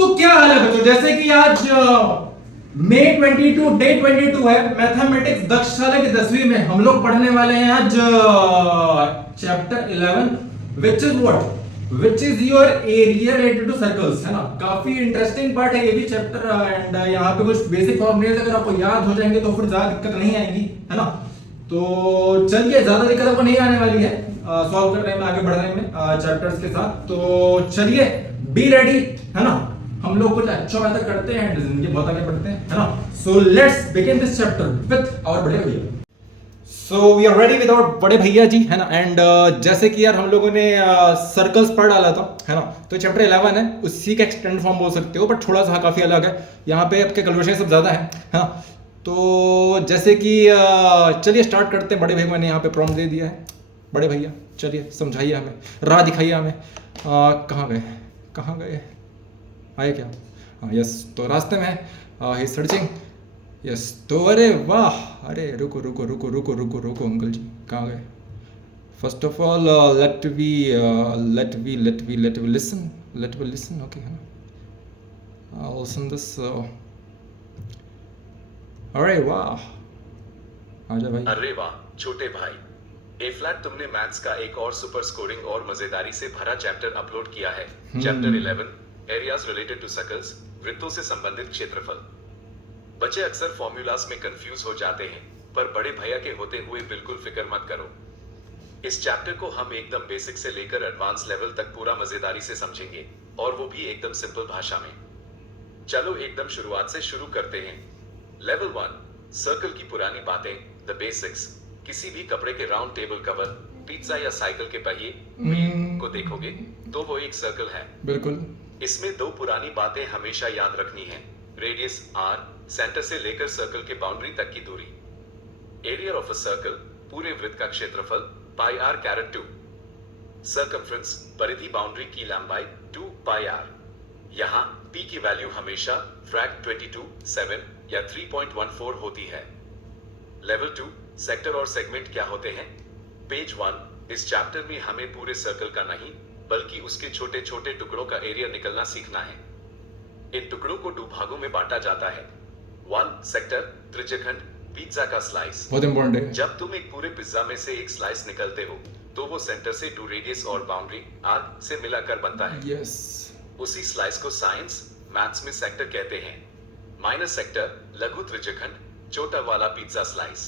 तो क्या हाल है बच्चों, जैसे कि आज मई 22 डे 22 है। मैथमेटिक्स दक्षशाला की 10वीं में हम लोग पढ़ने वाले हैं आज chapter 11 which is what which is your area related to circles, है ना। काफी इंटरेस्टिंग पार्ट है ये भी चैप्टर, एंड यहाँ पे कुछ बेसिक फॉर्मूलेज अगर आपको याद हो जाएंगे तो फिर ज्यादा दिक्कत नहीं आएगी, है ना। तो चलिए, ज्यादा दिक्कत आपको नहीं आने वाली है सॉल्व करने में, आगे बढ़ने में चैप्टर्स के साथ। तो चलिए, बी रेडी, है ना। हम लोग कुछ अच्छा बेहतर करते हैं, जिंदगी बहुत आगे बढ़ते हैं, है ना। So let's begin this chapter with our बड़े भैया। So we are ready with our बड़े भैया जी, है ना। एंड जैसे कि यार हम लोगों ने सर्कल्स पढ़ डाला था, है ना। तो चैप्टर 11 है, उसी का एक्सटेंड फॉर्म बोल सकते हो, बट थोड़ा सा काफी अलग है। यहाँ पे आपके कैलकुलेशन सब ज्यादा है ना। तो जैसे कि चलिए स्टार्ट करते हैं। बड़े भैया ने यहाँ पे प्रॉम्प्ट दे दिया है। बड़े भैया चलिए समझाइए हमें, राह दिखाइए हमें। कहाँ गए, कहाँ गए, आए क्या? हाँ यस, तो रास्ते में ही सर्चिंग। यस, तो अरे वाह, अरे रुको रुको रुको रुको रुको रुको अंकल जी, कहाँ गए? First of all let we listen, okay, है ना। लिसन दिस, अरे वाह, आजा भाई। अरे वाह छोटे भाई, ए फ्लैट तुमने मैथ्स का एक और सुपर स्कोरिंग और मजेदारी से भरा चैप्टर अपलोड किया है। Chapter 11 areas related to circles, वृत्तों से संबंधित क्षेत्रफल। बच्चे अक्सर फॉर्मूलाज में कंफ्यूज हो जाते हैं, पर बड़े भैया के होते हुए बिल्कुल फिक्र मत करो। इस चैप्टर को हम एकदम बेसिक से लेकर एडवांस लेवल तक पूरा मजेदारी से समझेंगे, और वो भी एकदम सिंपल भाषा में। चलो एकदम शुरुआत से शुरू करते हैं। लेवल 1, सर्कल की पुरानी बातें, द बेसिक्स। किसी भी कपड़े के राउंड टेबल कवर, पिज्जा या साइकिल के पहिए व्हील को देखोगे तो वो एक सर्कल है। बिल्कुल। इसमें दो पुरानी बातें हमेशा याद रखनी है। रेडियस r, सेंटर से लेकर सर्कल के बाउंड्री तक की दूरी। एरिया ऑफ अ सर्कल, पूरे वृत्त का क्षेत्रफल, पाई r कैरेट 2। सर्कमफ्रेंस, परिधि बाउंड्री की लंबाई 2 पाई r। यहाँ p की वैल्यू हमेशा फ्रैक्ट 22, 7 या 3.14 होती है। लेवल 2, सेक्टर और सेगमेंट क्या होते हैं? पेज 1, इस चैप्टर में हमें पूरे सर्कल का नहीं, बल्कि उसके छोटे छोटे टुकड़ों का एरिया निकलना सीखना है। इन टुकड़ों को दो भागों में बांटा जाता है। 1, सेक्टर, त्रिज्यखंड, पिज्जा का स्लाइस। बहुत इंपॉर्टेंट है। जब तुम एक पूरे पिज्जा में से एक स्लाइस निकलते हो, तो वो सेंटर से 2 रेडियस और बाउंड्री आर्क से मिलाकर बनता है। यस। उसी स्लाइस को साइंस मैथ्स में सेक्टर कहते हैं। माइनस सेक्टर, लघु त्रिज्यखंड, छोटा वाला पिज्जा स्लाइस।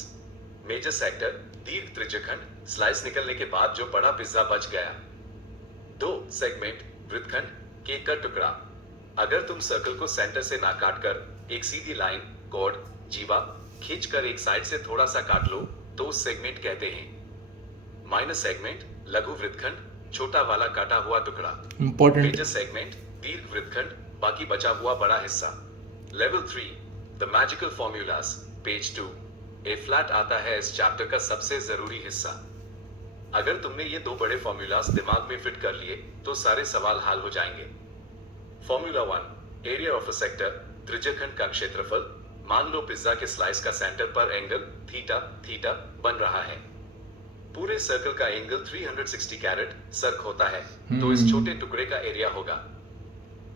मेजर सेक्टर, दीर्घ त्रिज्यखंड, स्लाइस निकलने के बाद जो बड़ा पिज्जा बच गया। 2, सेगमेंट, वृत्तखंड, केक का टुकड़ा। अगर तुम सर्कल को सेंटर से ना काटकर एक सीधी लाइन, कॉर्ड, जीवा खींचकर एक साइड से थोड़ा सा काट लो, तो उस सेगमेंट कहते हैं। माइनर सेगमेंट, लघु वृत्तखंड, छोटा वाला काटा हुआ टुकड़ा। इंपॉर्टेंट। मेजर सेगमेंट, दीर्घ वृत्तखंड, बाकी बचा हुआ बड़ा हिस्सा। Level 3, the magical formulas, page 2। A flat आता है इस चैप्टर का सबसे जरूरी हिस्सा। अगर तुमने ये दो बड़े फॉर्मूलाज दिमाग में फिट कर लिए, तो सारे सवाल हल हो जाएंगे। Formula 1, area of a sector, त्रिज्यखंड का क्षेत्रफल। मान लो पिज्जा के स्लाइस का सेंटर पर एंगल थीटा बन रहा है। पूरे सर्कल का एंगल 360 कैरेट सर्क होता है, तो इस छोटे टुकड़े का एरिया होगा।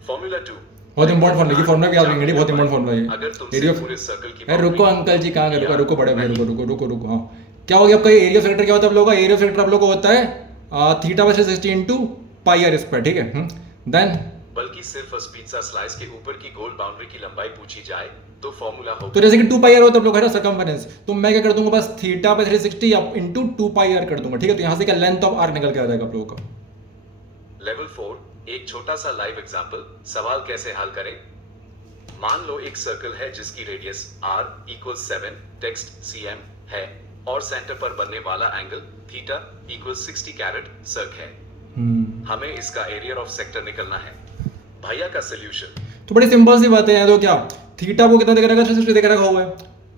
फॉर्मूला 2, बहुत इंपॉर्टेंट फॉर्मूला, ये फॉर्मूला भी याद रखेंगे, बहुत इंपॉर्टेंट फॉर्मूला है। अगर तुम एरिया पूरे सर्कल की अरे रुको अंकल जी, कहाँ गए? रुको रुको बड़े भाई, रुको रुको रुको रुको। हाँ, क्या हो गया आपका? एरिया सेक्टर क्या होता है आप लोगों का? एरिया सेक्टर आप लोगों को होता है theta by 360 into pi r square, ठीक है। देन बल्कि सिर्फ उस पिज्जा स्लाइस के ऊपर की गोल बाउंड्री की लंबाई पूछी जाए तो फॉर्मूला होगा। तो जैसे कि 2 पाई आर होता है आप लोग, है ना, सर्कमफरेंस। तो मैं क्या कर दूंगा, बस theta by 360 into 2 pi r कर दूंगा, ठीक है। तो यहाँ से क्या लेंथ ऑफ आर्क निकल के आ जाएगा आप लोगों का। लेवल 4, एक छोटा सा लाइव एग्जांपल। सवाल कैसे हल करें? मान लो एक सर्कल है जिसकी रेडियस r = 7, टेक्स्ट cm है, और सेंटर पर बनने वाला एंगल थीटा = 60 कैरेट सर्क है। हमें इसका एरिया ऑफ सेक्टर निकलना है। भैया का सॉल्यूशन तो बड़ी सिंपल सी बात है। तो क्या थीटा को कितना देकर रखा है? 360 देकर रखा हुआ है,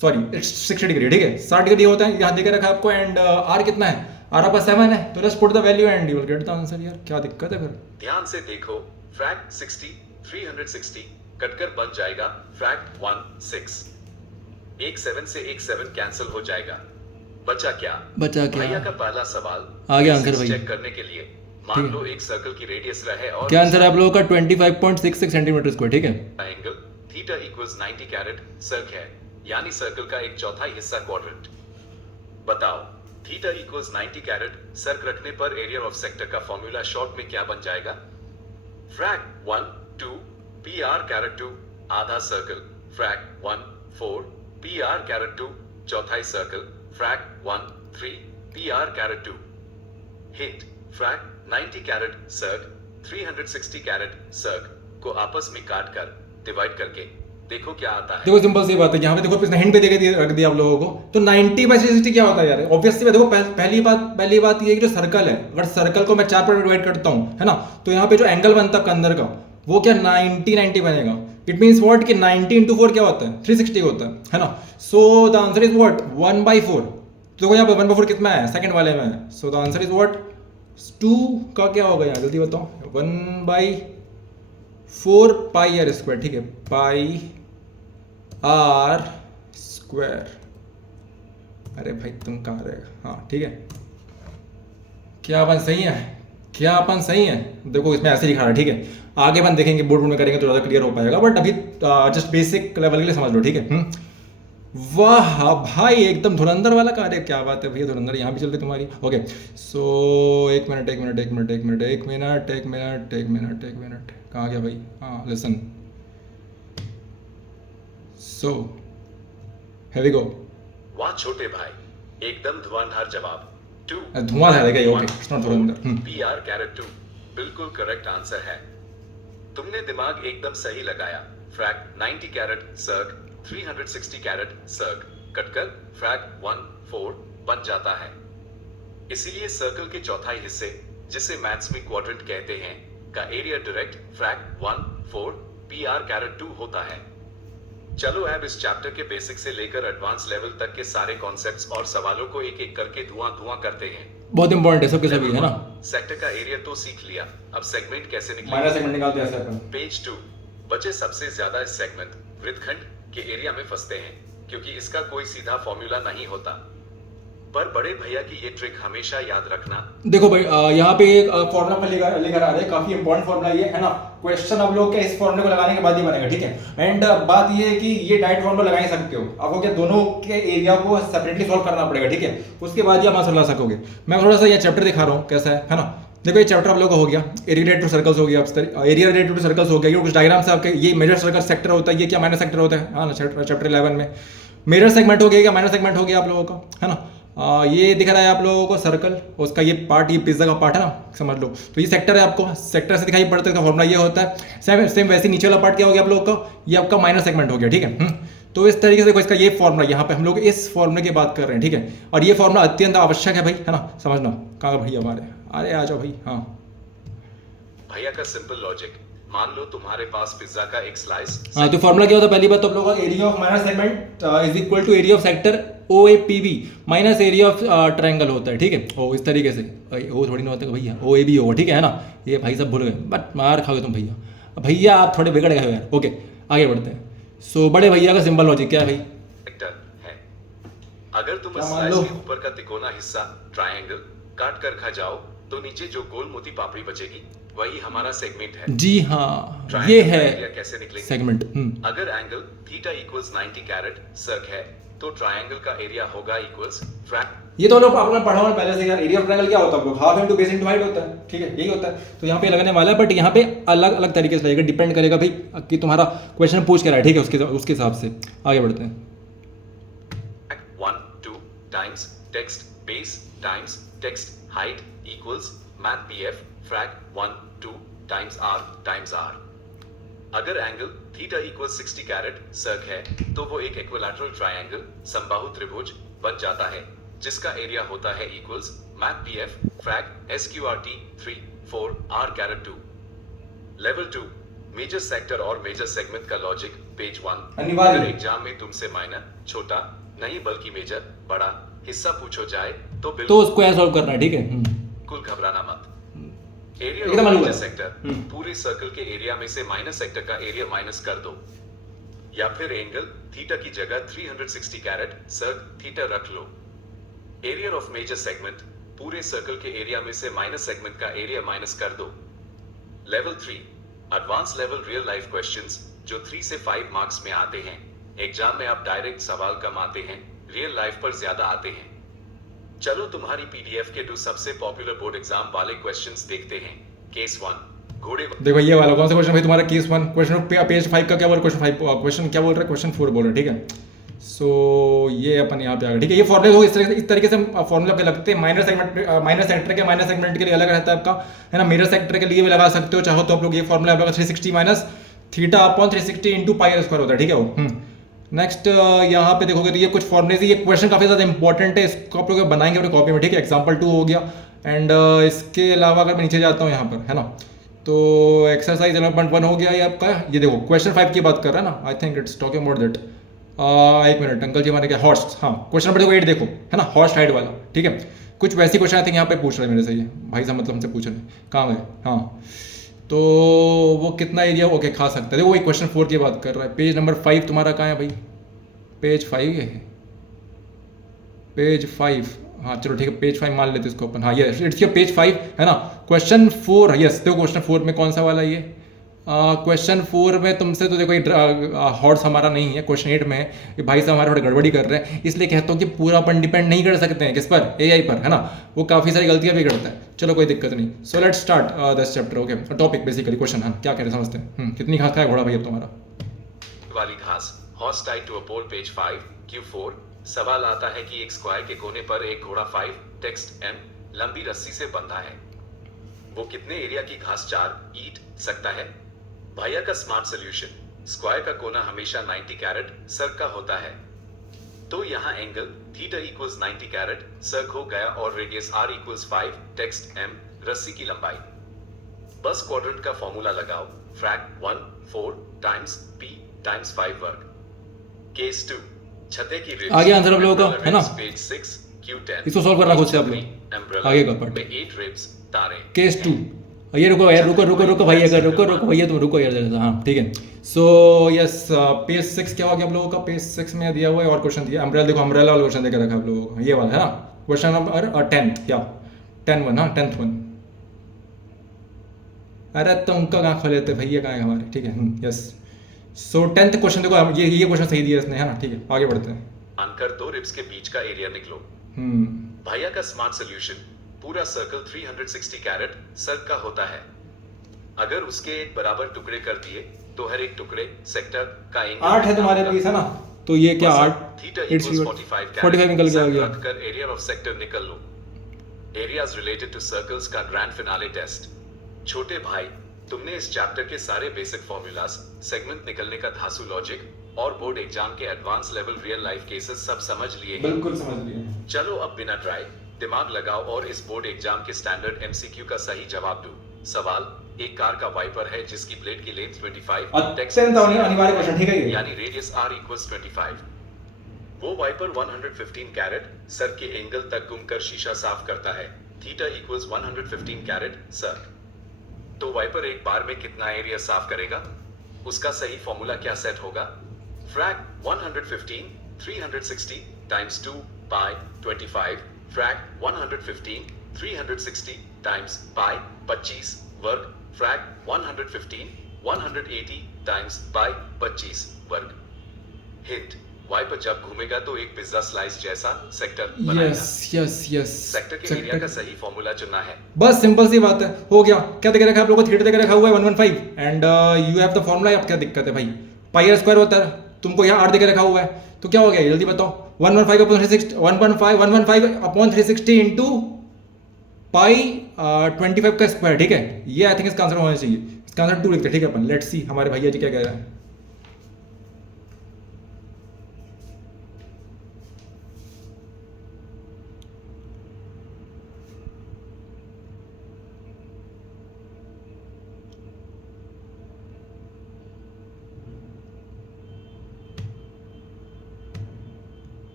सॉरी 60 डिग्री, ठीक है। 60 डिग्री होता है, यहाँ देकर रखा है आपको। एंड आर कितना है? आर आपका 7 है, तो just put the value and you will get the answer. यार क्या दिक्कत है फिर? ध्यान से देखो, फ्रैक्ट 60 360 कटकर बन जाएगा फ्रैक्ट 16। एक 7 से एक 7 कैंसिल हो जाएगा। बचा क्या? बचा क्या? भैया का पहला सवाल आ गया आंसर भाई। चेक करने के लिए मान लो एक सर्कल की रेडियस रहे और क्या आंसर है आप लोगों का 25.66 सेंटीमीटर स्क्वायर, ठीक है। Angle theta equals 90 caret circ है, यानी सर्कल का एक चौथाई हिस्सा क्वाड्रेंट। बताओ थीटा इक्वल्स 90 कैरेट सर्क रखने पर एरिया ऑफ सेक्टर का फॉर्मूला शॉर्ट में क्या बन जाएगा? फ्रैक 1 2 पी आर कैरेट 2 आधा circle, frac 1 4 pi R caret 2 चौथाई circle, frac 1 3 pi R caret 2। Hint, frac 90 caret circ 360 caret circ को आपस में काट कर डिवाइड करके देखो क्या आता है। देखो सिंपल सी बात है, यहाँ पे देखो इसने हिंट पे देके रख दिया आप लोगों को। तो 90/360 क्या होता है यार? ऑब्वियसली देखो पहली बात ये है कि जो सर्कल है, अगर सर्कल को मैं 4 पार्ट में डिवाइड करता हूँ, है ना, तो यहाँ पे जो एंगल बनता है अंदर का वो क्या 90 बनेगा। इट मीन्स व्हाट कि 90 into 4 क्या होता है? 360 होता है ना। So the answer is what 1/4। तो देखो यहाँ पे 1/4 कितना है? सेकंड वाले में। So the answer is what 2 का क्या होगा यहाँ, जल्दी बताओ। 1/4 पाई आर स्क्वायर, ठीक है, पाई आर स्क्वायर। अरे भाई तुम कहाँ रहे? हाँ ठीक है, क्या अपन सही है? क्या अपन सही है? देखो इसमें ऐसे लिखा है, ठीक है। आगे अपन देखेंगे बोर्ड में करेंगे तो ज़्यादा क्लियर हो पाएगा, बट अभी जस्ट बेसिक लेवल के लिए समझ लो, ठीक है। वाह भाई एकदम धुरंधर वाला कार्य, क्या बात है भैया, धुरंधर यहाँ भी चल रही तुम्हारी। ओके सो एक मिनट कहाँ गया भाई? हाँ listen, so here we go। वाह छोटे भाई, एकदम धुआंधार जवाब। 2 धुआंधार है क्या? Okay it's not Dhurandhar. P R caret 2 बिल्कुल करेक्ट आंसर है। तुमने दिमाग एकदम सही लगाया। फ्रैक 90 कैरेट सर्क 360 कैरेट सर्क कटकर फ्रैक 1 4 बन जाता है। इसीलिए सर्कल के चौथाई हिस्से, जिसे मैथ्स में क्वाड्रेंट कहते हैं, का area direct frac 1 4 pi R caret 2 होता है। चलो अब इस चैप्टर के बेसिक से लेकर एडवांस लेवल तक के सारे कॉन्सेप्ट्स और सवालों को एक एक करके धुआं करते हैं। बहुत इंपॉर्टेंट है सबके सभी, है ना। सेक्टर का एरिया तो सीख लिया, अब सेगमेंट कैसे निकले? माइनस सेगमेंट निकालते हैं ऐसे अपन। पेज 2। बच्चे सबसे ज्यादा इस सेगमेंट वृत्तखंड के एरिया में फंसते हैं, क्योंकि इसका कोई सीधा फॉर्मूला नहीं होता। पर बड़े भैया की ये ट्रिक हमेशा याद रखना। देखो भाई यहाँ पे एक फॉर्मूला पर लेकर आ रहे हैं, काफी इंपॉर्टेंट फॉर्मूला ये, है ना। क्वेश्चन आप लोग के इस फॉर्मूले को लगाने के बाद ही बनेगा, ठीक है। एंड बात ये है कि ये डायरेक्ट फॉर्मूला लगा ही सकते हो, आपको क्या दोनों के एरिया को सेपरेटली सॉल्व करना पड़ेगा, ठीक है। उसके बाद ही आप आंसर ला सकोगे। मैं थोड़ा सा ये चैप्टर दिखा रहा हूँ कैसा है ना। देखो ये चैप्टर आप लोगों का हो गया, एरिया रिलेटेड टू सर्कल्स हो गया, एरिया रिलेटेड टू सर्कल्स हो गया। ये कुछ डायग्राम से आपके, ये मेजर सर्कल सेक्टर होता है, ये क्या माइनर सेक्टर होता है, हाँ चैप्टर 11 में। मेजर सेगमेंट हो गया, क्या माइनर सेगमेंट हो गया आप लोगों का, है ना। ये दिख रहा है आप लोगों को सर्कल, उसका ये पार्ट, ये पिज्जा का पार्ट है ना, समझ लो। तो ये सेक्टर है, आपको सेक्टर से दिखाई पड़ता है, इसका फॉर्मूला ये होता है। सेम वैसे नीचे वाला पार्ट क्या हो गया आप लोगों का, ये आपका माइनर सेगमेंट हो गया, ठीक है। तो इस तरीके से देखो इसका ये फॉर्मूला, यहाँ पे हम लोग इस फॉर्मूले की बात कर रहे हैं, ठीक है। और ये फॉर्मूला अत्यंत आवश्यक है भाई, है ना, समझना। कहाँ भैया हमारे, अरे आ जाओ भाई। हाँ भैया का सिंपल लॉजिक, मान लो तुम्हारे पास पिज्जा का एक स्लाइस। हाँ तो फॉर्मूला क्या होता है? पहली बात तो आप लोगों का area of minor segment is equal to area of sector OAPB minus area of triangle होता है, ठीक है। ओ इस तरीके से, वो थोड़ी ना होता है भैया, OAB होगा, ठीक है ना। ये भाई सब भूल गए, बट मार खाओगे तुम भैया। भैया आप थोड़े बिगड़ गए हो यार। ओके आगे बढ़ते हैं। सो बड़े भैया का सिंपल लॉजिक क्या है भाई? सेक्टर है। अगर तुम इस स्लाइस के ऊपर का तिकोना हिस्सा ट्रायंगल काट कर खा जाओ, तो नीचे जो गोल मोटी पापड़ी बचेगी वही हमारा सेगमेंट है। जी हाँ, ये है कैसे निकलेगा सेगमेंट। अगर angle theta equals 90 caret circ है, तो ट्रायंगल का एरिया होगा इक्वल्स फ्रैक। ये तो लोग आपने पढ़ा हुआ पहले से यार। एरिया ऑफ ट्रायंगल क्या होता है? Half into base into height होता है, ठीक है, यही होता है। तो यहाँ पे लगने वाला है, बट यहाँ पे अलग अलग तरीके से लगेगा, डिपेंड करेगा भाई कि तुम्हारा क्वेश्चन पूछ के रहा है, ठीक है। उसके हिसाब से आगे बढ़ते हैं। 1 2 times text base times text height equals math P फ्रैक 1 2 टाइम्स आर। अगर angle theta equals 60 caret circ है, तो वो एक इक्विलैटरल ट्रायंगल समबाहु त्रिभुज बन जाता है, जिसका एरिया होता है इक्वल्स मैथ पीएफ फ्रैक SQRT 3 4 R caret 2। Level 2 major sector और मेजर सेगमेंट का लॉजिक, पेज 1। अगर एग्जाम में तुमसे माइनर छोटा नहीं बल्कि मेजर बड़ा हिस्सा पूछो जाए तो उसको ऐसे सॉल्व करना है, ठीक है। कुल घबराना मत। एरिया ऑफ मेजर सेक्टर, पूरे सर्कल के एरिया में से माइनर सेक्टर का एरिया माइनस कर दो, या फिर एंगल थीटा की जगह 360 कैरेट सर्क थीटा रख लो। एरिया ऑफ मेजर सेगमेंट, पूरे सर्कल के एरिया में से माइनस सेगमेंट का एरिया माइनस कर दो। Level 3 advance level real life questions जो 3 से 5 मार्क्स में आते हैं। एग्जाम में आप डायरेक्ट सवाल कम आते हैं, रियल लाइफ पर ज्यादा आते हैं। चलो तुम्हारी पीडीएफ के 2 सबसे पॉपुलर बोर्ड एग्जाम वाले क्वेश्चंस देखते हैं। केस 1 घोड़े। देखो ये वाला कौन सा क्वेश्चन भाई तुम्हारा? केस 1 क्वेश्चन पेज 5 का क्या बोल रहा है? क्वेश्चन क्या बोल रहा है? क्वेश्चन 4 बोल रहा है, ठीक है। सो ये अपन यहाँ पे आ गए, ठीक है। ये फॉर्मूले हो इस तरीके से फॉर्मूला पे लगते हैं। माइनर सेक्टर के लिए अलग रहता है आपका, है ना। मिरर सेक्टर के लिए भी लगा सकते हो चाहो तो आप लोग। ये फॉर्मूला आपका 360 minus theta upon 360 into pi square होता है, ठीक है वो। नेक्स्ट यहाँ पे देखोगे तो ये कुछ फॉर्मूले, ये क्वेश्चन काफी ज्यादा इंपॉर्टेंट है, इसको आप लोग बनाएंगे अपने कॉपी में, ठीक है। एग्जाम्पल 2 हो गया। एंड इसके अलावा अगर मैं नीचे जाता हूँ यहाँ पर, है ना, तो एक्सरसाइज 11.1 हो गया ये आपका। ये देखो क्वेश्चन 5 की बात कर रहा है ना, I think it's talking about that. एक मिनट अंकल जी, हमारे क्या हॉर्स, हाँ क्वेश्चन नंबर 8 देखो, है ना, हॉर्स राइड वाला, ठीक है। कुछ वैसी क्वेश्चन आई थिंक यहाँ पे पूछ रहे हैं मेरे से, ये भाई साहब मतलब हमसे पूछ रहे हैं, कहाँ गए? हाँ तो वो कितना एरिया ओके खा सकता है, देखो वही क्वेश्चन 4 की बात कर रहा है। पेज नंबर 5 तुम्हारा कहाँ है भाई? पेज 5 है, पेज 5, हाँ चलो ठीक है, पेज 5 मान लेते इसको अपन। हाँ ये इट्स योर पेज 5, है ना। क्वेश्चन 4, यस देखो क्वेश्चन 4 में कौन सा वाला ये? क्वेश्चन 4 में तुमसे तो देखो हॉर्स हमारा नहीं है, क्वेश्चन 8 में है। ये भाई साहब हमारे थोड़ी गड़बड़ी कर रहे हैं, इसलिए कहता हूँ कि पूरा अपन डिपेंड नहीं कर सकते हैं किस पर? एआई पर, है ना। वो काफ़ी सारी गलतियाँ भी करता है। चलो कोई दिक्कत नहीं। So let's start this chapter, okay. Topic basically question, हाँ क्या कह रहे समझते हैं। कितनी घास खाया घोड़ा भाई अब तुम्हारा? वाली घास horse tied to a pole. Page 5 Q4 सवाल आता है कि एक स्क्वायर के कोने पर एक घोड़ा 5 टेक्स्ट M लंबी रस्सी से बंधा है। वो कितने एरिया की घास 4 ईट सकता है? भैया का स्मार्ट सॉल्यूशन, स्क्वायर का कोना हमेशा 90 कैरेट सर्क का होता है, तो यहाँ एंगल थीटा इक्वल्स 90 कैरेट सर्क हो गया और radius r equals 5 text M रस्सी की लंबाई। बस क्वाड्रेंट का फॉर्मूला लगाओ, फ्रैक 1 4 टाइम्स p टाइम्स 5 वर्ग। केस 2 छते की रिब्स। आगे आंसर आप लोगों का, है ना। पेज 6 Q10 इसको सॉल्व करना खुद से आप लोग। आगे का पार्ट में 8 रिब्स तारे। केस 2, ये रुको यार, रुको भाई, अगर रुको भैया तुम रुको यार जरा, हाँ ठीक है। सो यस पेज 6 क्या हो गया आप लोगों का? पेज 6 में दिया हुआ है और क्वेश्चन दिया, अम्ब्रेला देखो, अम्ब्रेला वाला क्वेश्चन देकर रखा आप लोगों को, ये वाला है ना। क्वेश्चन नंबर 10 या 10 हाँ 10th वन। अरे तो उनका कहाँ खोले थे भैया, कहाँ है हमारे, ठीक है। यस सो 10th क्वेश्चन देखो, ये क्वेश्चन सही दिया इसने, है ना, ठीक है। आगे बढ़ते हैं। अंकर 2 रिब्स के बीच का एरिया निकलो। भैया का स्मार्ट सॉल्यूशन, पूरा सर्कल 360 कैरेट सर्क का होता है। अगर उसके एक बराबर टुकड़े कर दिए तो हर एक टुकड़े सेक्टर का एंगल 8 है तुम्हारे पास, है ना। तो ये क्या 8 थीटा इक्वल्स 45 निकल गया। रखकर एरिया ऑफ सेक्टर निकल लो। एरियाज रिलेटेड टू सर्कल्स का ग्रैंड फिनाले टेस्ट। छोटे भाई, तुमने इस चैप्टर के सारे बेसिक फॉर्मूलाज, सेगमेंट निकलने का धांसू लॉजिक और बोर्ड एग्जाम के advance level real life cases सब समझ लिए हैं। बिल्कुल समझ लिए। चलो अब बिना ट्राई दिमाग लगाओ और इस बोर्ड एग्जाम के स्टैंडर्ड एमसीक्यू का सही जवाब दो। सवाल, एक कार का वाइपर है जिसकी ब्लेड की लेंथ 25 अत्यंत अनिवार्य क्वेश्चन, ठीक है ये, यानी रेडियस r इक्वल्स 25। वो वाइपर 115 कैरेट सर्क के एंगल तक घूमकर शीशा साफ करता है। थीटा इक्वल्स 115 कैरेट सर्क। तो वाइपर एक बार में कितना एरिया साफ करेगा? उसका सही फॉर्मूला क्या सेट होगा? फ्रैक 115 360 टाइम्स 2 पाई 25 फ्रैक 115 360 टाइम्स पाई 25 वर्ग फ्रैक 115 180 टाइम्स पाई 25 वर्ग। हिंट, वाइपर जब घूमेगा तो एक पिज्जा स्लाइस जैसा सेक्टर बनाएगा। यस सेक्टर के एरिया का सही फॉर्मूला चुनना है। बस सिंपल सी बात है, हो गया। क्या देख रखा है आप लोगों को? थीटा देख रखा हुआ है 115 and you have the formula. अब क्या दिक्कत है भाई? पाई स्क्वायर होता है, तुमको यहाँ 8 देख रखा हुआ है, तो क्या हो गया जल्दी बताओ? 115 अपॉन 360 इंटू पाई 25 का स्क्वायर, ठीक है। ये आई थिंक इसका आंसर होना चाहिए। इसका आंसर 2 लिखते हैं, ठीक है अपन। लेट्स सी हमारे भैया जी क्या कह रहे हैं।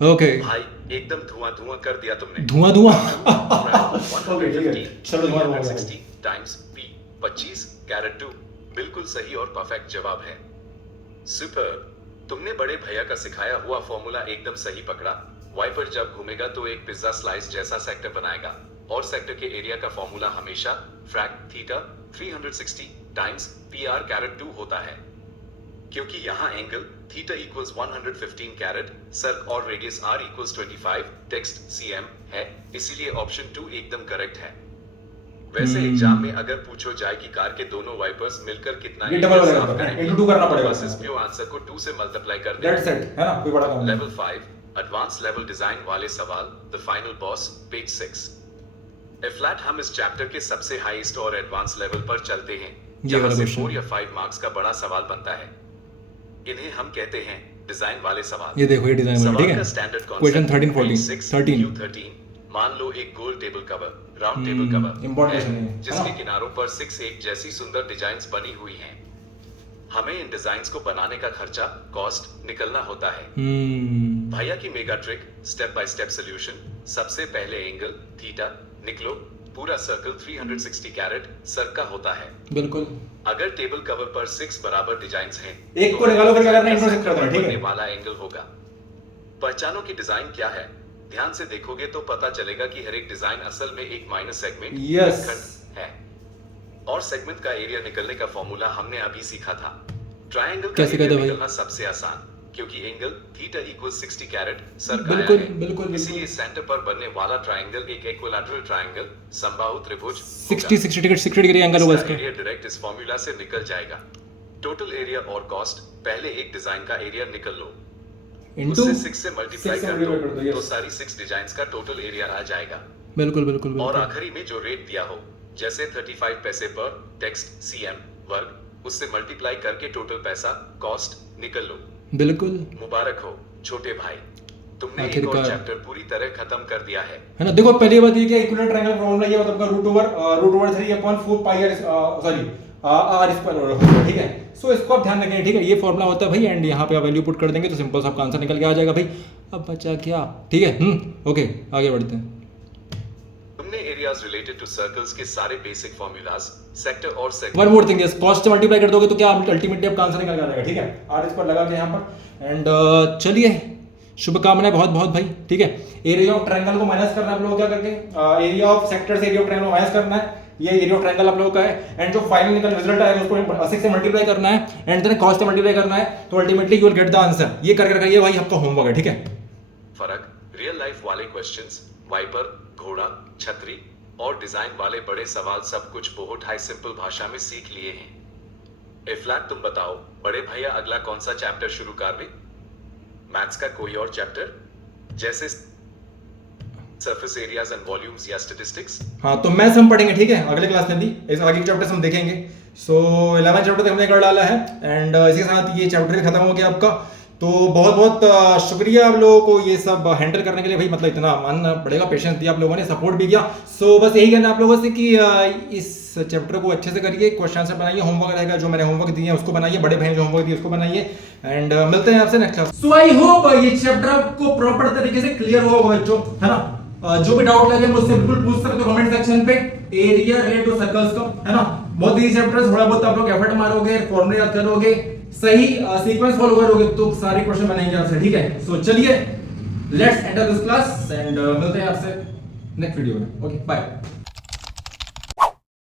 ओके भाई एकदम धुआं कर दिया तुमने। धुआं ओके ठीक है, चलो धुआं 60 टाइम्स p 25 कैरेट 2 बिल्कुल सही और परफेक्ट जवाब है। सुपर, तुमने बड़े भैया का सिखाया हुआ फॉर्मूला एकदम सही पकड़ा। वाइपर जब घूमेगा तो एक पिज्जा स्लाइस जैसा सेक्टर बनाएगा और सेक्टर के एरिया का फॉर्मूला हमेशा फ्रैक थीटा 360 टाइम्स PR कैरेट 2 होता है। क्योंकि यहाँ एंगल थीटा इक्वल्स 115 कैरेट सर्क और radius R equals 25 text cm है, इसीलिए ऑप्शन 2 एकदम करेक्ट है। वैसे एग्जाम में अगर पूछो जाए कि कार के दोनों वाइपर्स मिलकर कितना ये डबल हो जाएगा, into 2 करना पड़ेगा। बस इस पे आंसर को 2 से मल्टीप्लाई कर दे। दैट्स इट, है ना, कोई बड़ा काम नहीं। लेवल 5 एडवांस लेवल डिजाइन वाले सवाल, the final boss, page 6। A flat हम इस चैप्टर के सबसे हाईएस्ट और एडवांस लेवल पर चलते हैं, जहां से 4 या 5 मार्क्स का बड़ा सवाल बनता है। इन्हें हम कहते हैं डिजाइन वाले सवाल। ये देखो ये डिजाइन वाले, ठीक है। स्टैंडर्ड क्वेश्चन 13 14 13 मान लो एक गोल table cover, round table cover Important है, जिसके किनारों पर 6 एक जैसी सुंदर डिजाइन्स बनी हुई हैं। हमें इन डिजाइन्स को बनाने का खर्चा कॉस्ट निकलना होता है। भैया की mega trick, step by step solution. सबसे पहले एंगल थीटा निकलो, पूरा सर्कल 360 कैरेट सर्क का होता है। बिल्कुल। अगर टेबल कवर पर 6 बराबर डिजाइन्स हैं, एक को निकालो, फिर क्या करना है, इंटरसेक्ट कर देना, ठीक है। बनने वाला एंगल होगा। पहचानो कि डिजाइन क्या है। ध्यान से देखोगे तो पता चलेगा कि हर एक डिजाइन असल में एक माइनस सेगमेंट Yes. है और सेगमेंट का एरिया निकलने का फॉर्मूला हमने अभी सीखा था। ट्रायंगल का कैसे एरिया कहते भाई? निकलना सबसे आसान, क्योंकि एंगल थीटा इक्वल्स 60 कैरेट सर्क आया बिल्कुल, है। बिल्कुल, इसीलिए सेंटर पर बनने वाला ट्रायंगल एक इक्विलैटरल ट्रायंगल, समबाहु त्रिभुज 60 डिग्री एंगल होगा इसका। एरिया डायरेक्ट इस फॉर्मूला से निकल जाएगा। टोटल एरिया और कॉस्ट, पहले एक डिजाइन का एरिया निकल लो, इनटू उससे 6 से मल्टीप्लाई 6 से कर multiply कर दो, दो, yes. तो सारी 6 डिजाइन्स का टोटल एरिया आ जाएगा। बिल्कुल बिल्कुल और बिल्कुल। आखिरी में जो रेट दिया हो, जैसे 35 पैसे पर टेक्स्ट cm वर्ग, उससे मल्टीप्लाई करके टोटल पैसा कॉस्ट निकल लो। बिल्कुल मुबारक हो छोटे भाई, तुमने एक आखिरकार। और चैप्टर पूरी तरह खत्म कर दिया है। ना। देखो पहली बात ये कि इक्विलेटरल ट्रायंगल फॉर्मूला ये मतलब का √3 3/4 पाई r सॉरी r स्क्वायर होगा, ठीक है। सो इसको आप ध्यान रखें, ठीक है। ये फॉर्मूला होता है भाई, एंड यहाँ पे आप वैल्यू पुट कर देंगे तो सिंपल सा आपका आंसर निकल के आ जाएगा भाई। अब बचा क्या, ठीक है। ओके आगे बढ़ते हैं। तुमने एरियाज रिलेटेड टू सर्कल्स के सारे बेसिक फॉर्मूलाज, सेक्टर और one segment more thing, cost से मल्टीप्लाई कर दोगे तो क्या अल्टीमेटली आपका आंसर निकल के आ जाएगा, ठीक है। r स्क्वायर लगा के यहाँ पर, एंड चलिए शुभकामनाएं बहुत बहुत भाई, ठीक है। एरिया ऑफ ट्रायंगल को माइनस करना है आप लोगों को, क्या करके एरिया ऑफ सेक्टर से एरिया ऑफ ट्रायंगल को माइनस करना है। ये एरिया ऑफ ट्रायंगल आप लोगों का है, एंड जो फाइनल निकल रिजल्ट आएगा उसको 6 से मल्टीप्लाई करना है, एंड देन कॉस्ट से मल्टीप्लाई करना है, तो ultimately you will get the answer. ये करके रखिए भाई, आपका होमवर्क है, ठीक है। फर्क, रियल लाइफ वाले क्वेश्चंस, वाइपर, घोड़ा, छतरी और डिजाइन वाले बड़े सवाल सब कुछ बहुत हाई सिंपल भाषा में सीख लिए हैं। ए फ्लैट तुम बताओ बड़े भैया, अगला कौन सा चैप्टर शुरू कर में? मैथ्स का कोई और चैप्टर, जैसे सरफेस एरियाज एंड वॉल्यूम्स या स्टैटिस्टिक्स? हाँ, तो मैथ्स हम पढ़ेंगे, ठीक है, अगले क्लास में भी। इस आगे के चैप्टर्स हम देखेंगे। सो 11 चैप्टर तक हमने कर डाला है, एंड इसी के साथ ये चैप्टर भी खत्म हो गया आपका। तो बहुत बहुत शुक्रिया आप लोगों को ये सब हैंडल करने के लिए भाई, मतलब इतना मानना पड़ेगा, पेशेंस दिया आप लोगों ने, सपोर्ट भी किया। सो बस यही कहना आप लोगों से कि इस चैप्टर को अच्छे से करिए, क्वेश्चन से बनाइए, होमवर्क रहेगा जो मैंने होमवर्क दिए हैं उसको बनाइए, बड़े भाई ने जो होमवर्क दिए उसको बनाइए, एंड मिलते हैं आपसे next class. So I hope ये चैप्टर आपको प्रॉपर तरीके से क्लियर होगा बच्चों, है ना। जो भी डाउट लगे मुझसे बिल्कुल पूछ सकते हो कमेंट सेक्शन पे। एरिया रिलेटेड टू सर्कल्स का, है ना, बहुत ही चैप्टर्स, थोड़ा बहुत आप लोग एफर्ट मारोगे, फॉर्मूले याद करोगे, सही सीक्वेंस फॉलो करोगे तो सारे क्वेश्चन बनेंगे आपसे, ठीक है। सो चलिए let's enter this class, and मिलते हैं आपसे नेक्स्ट वीडियो में। Okay bye.